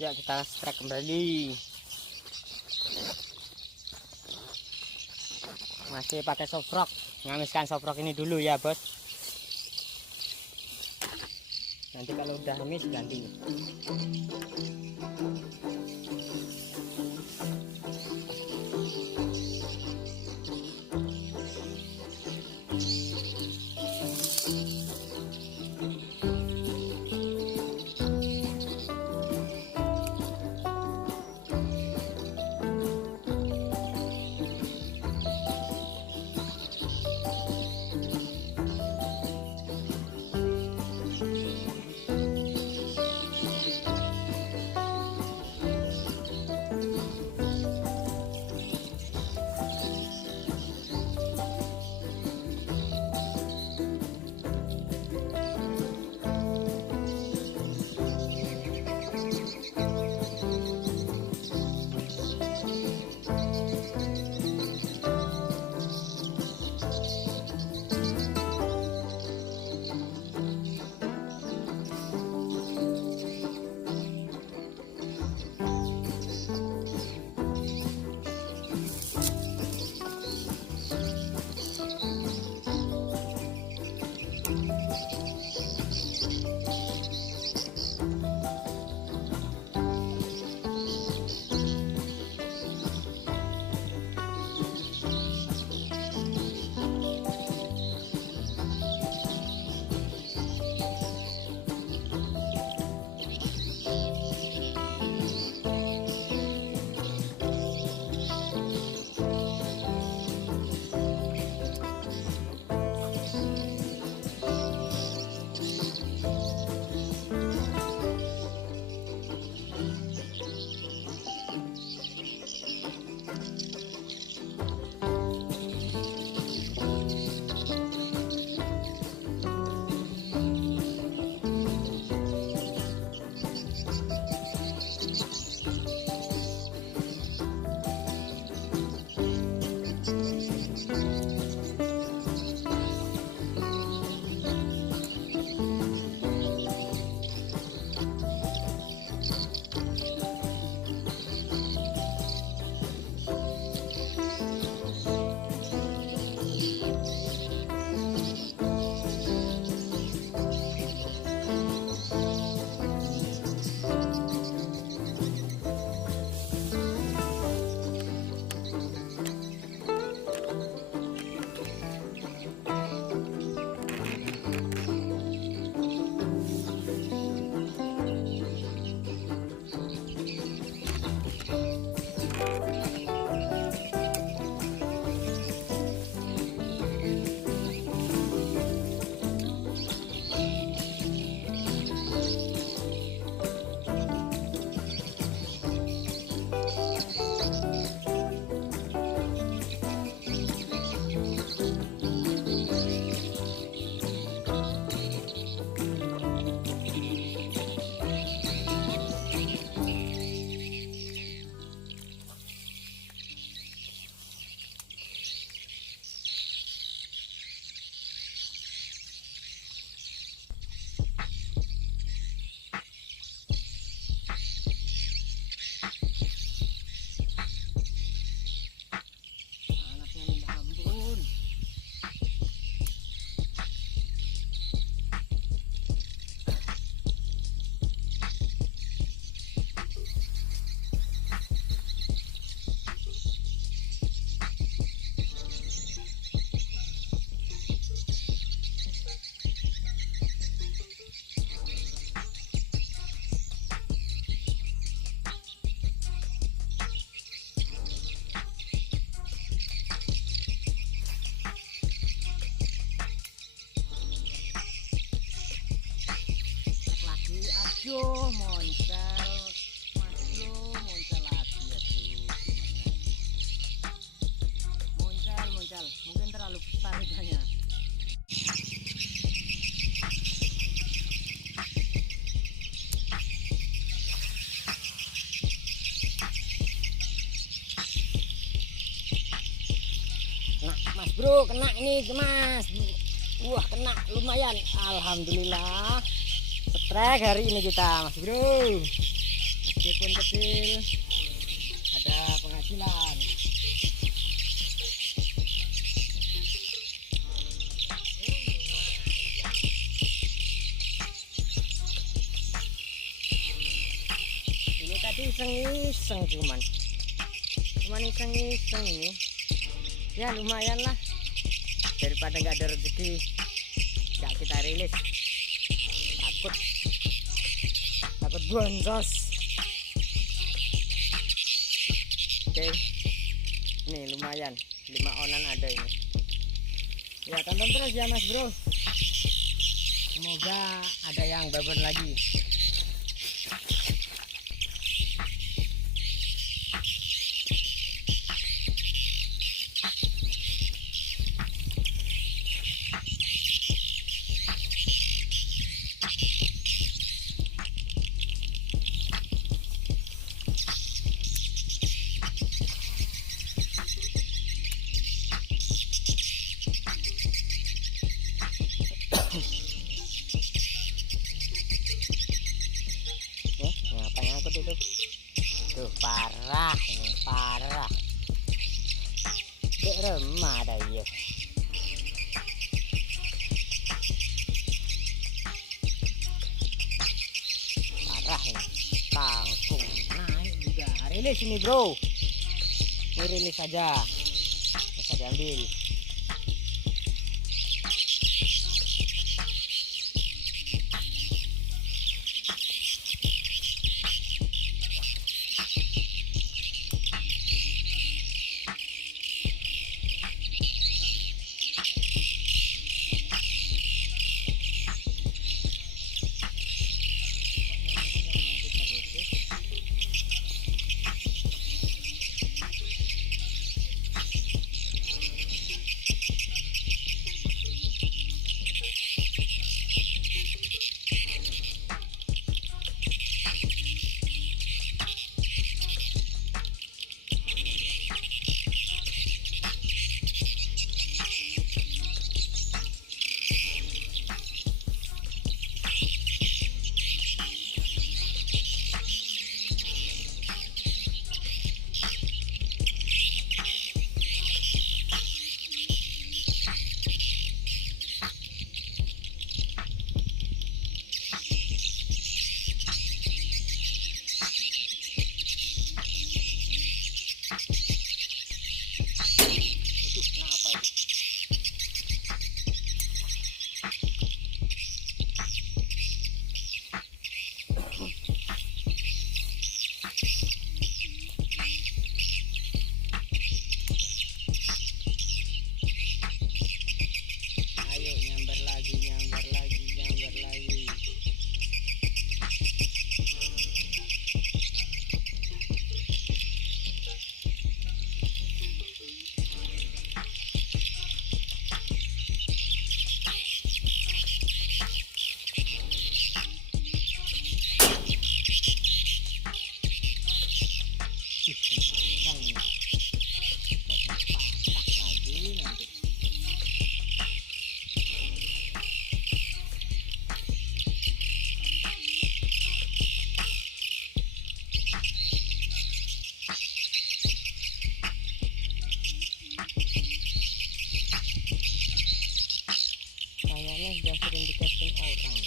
Ya, kita strike kembali. Masih pakai soft rock. Ngamiskan soft rock ini dulu ya, Bos. Nanti kalau udah hamis ganti. Aduh, moncel, mas bro, moncel lagi ya tuh, gimana? Moncel, mungkin terlalu besar ikannya. Kena, mas bro, kena ini mas. Wah, kena lumayan, alhamdulillah. Strike hari ini kita, mas bro. Mas meskipun kecil ada penghasilan. Ini tadi iseng-iseng cuman iseng-iseng ini. Ya lumayan lah, daripada nggak ada rezeki nggak kita rilis, takut boncos. Oke, ini lumayan 5 onan ada ini. Ya tonton terus ya Mas Bro, semoga ada yang babon lagi. Ngapa nyangkut itu? Tuh parah ini, parah. Dek remah dah iya. Parah ini, kangkung naik juga. Rilis ini bro, ini rilis saja, bisa diambil. Kayaknya sudah sering dikasih orang.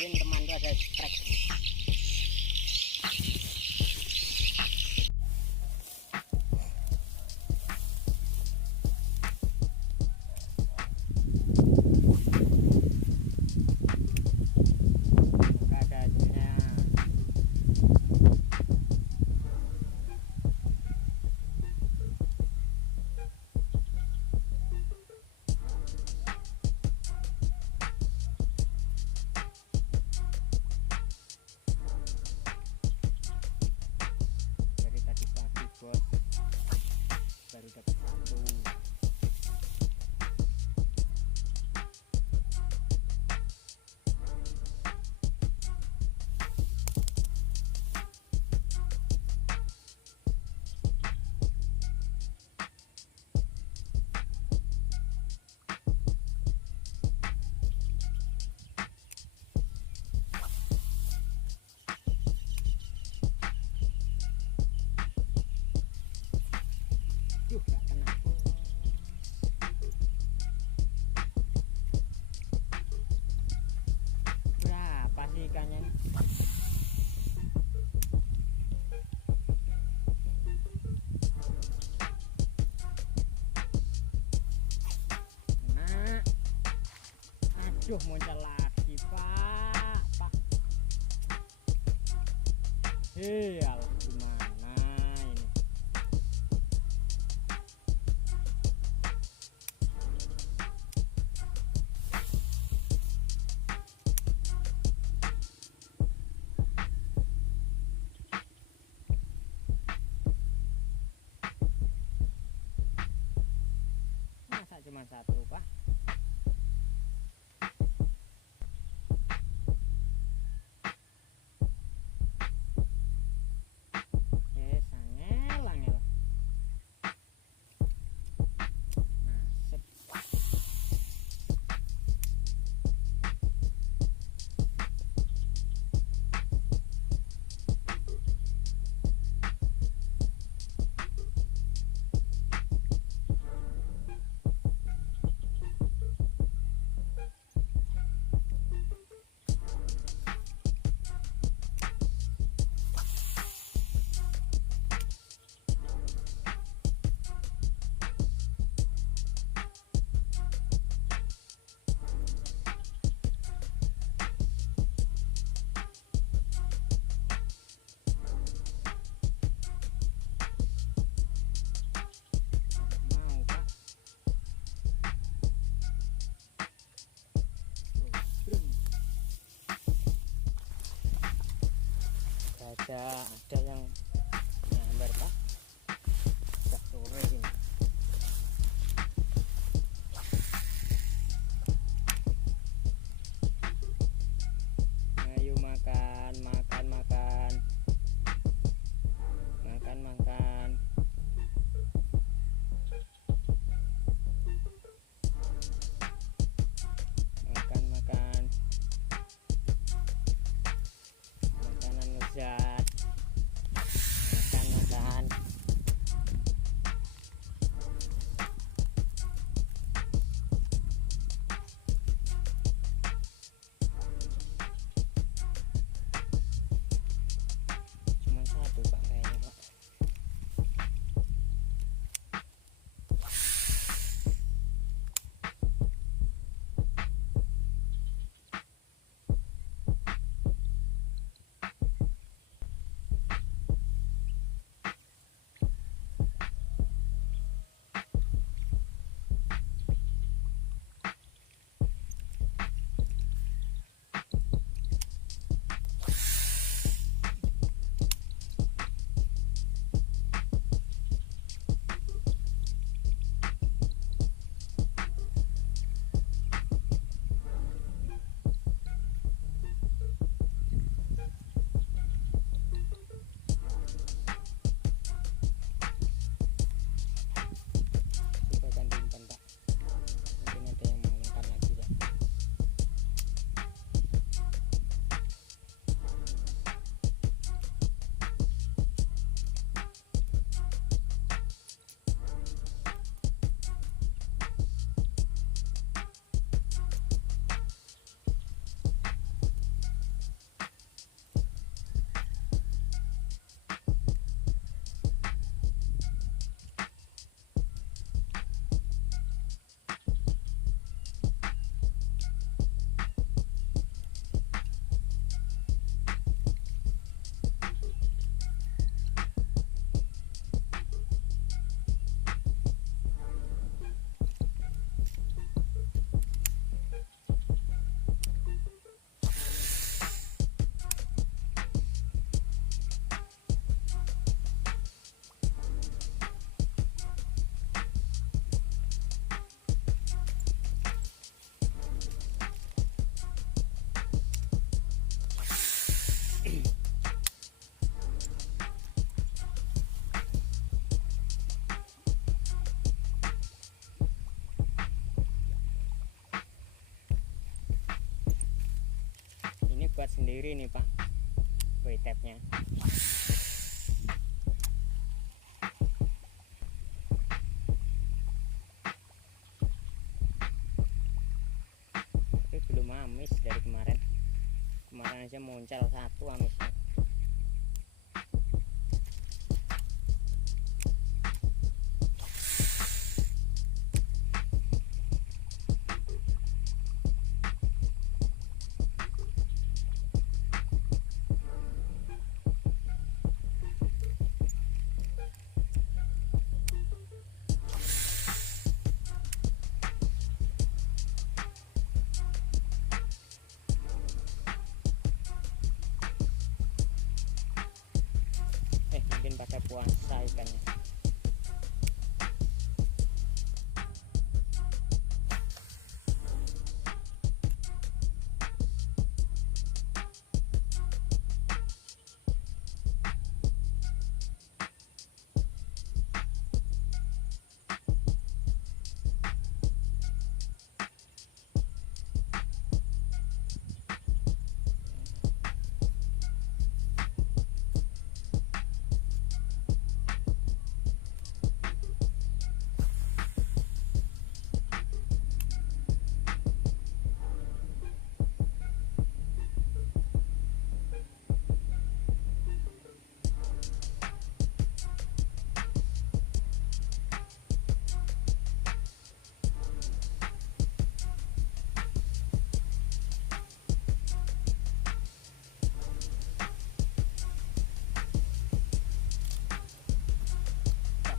Mungkin teman itu ada strike. Waduh, muncul lagi pak. Alah, gimana ini? Masa cuma satu pak? Ada yang nyambar pak, agak sore ini. Ayo makan makan makan makan makan. Makan makan makanan lezat. Makan makan. Cuma satu pak kayaknya pak. Buat sendiri nih pak, buoy tapnya. Tapi belum amis dari kemarin aja muncul satu amisnya. puasa ikannya.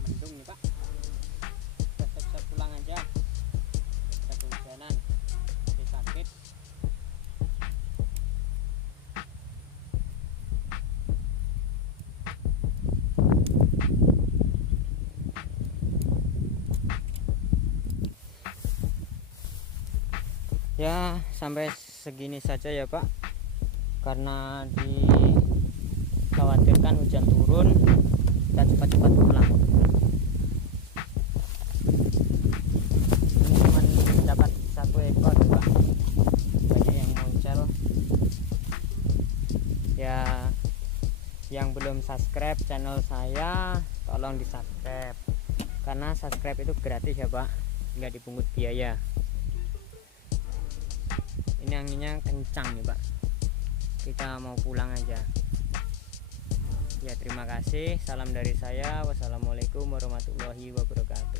Mendung nih Pak, kita siap-siap pulang aja, kita kehujanan, jadi sakit. Ya sampai segini saja ya Pak, karena dikhawatirkan hujan turun, kita cepat-cepat pulang. Ini cuma dapat 1 ekor Pak, banyak yang muncul. Ya yang belum subscribe channel saya tolong di subscribe, karena subscribe itu gratis ya Pak, nggak dipungut biaya. Ini anginnya kencang nih Pak, kita mau pulang aja ya. Terima kasih, salam dari saya, wassalamualaikum warahmatullahi wabarakatuh.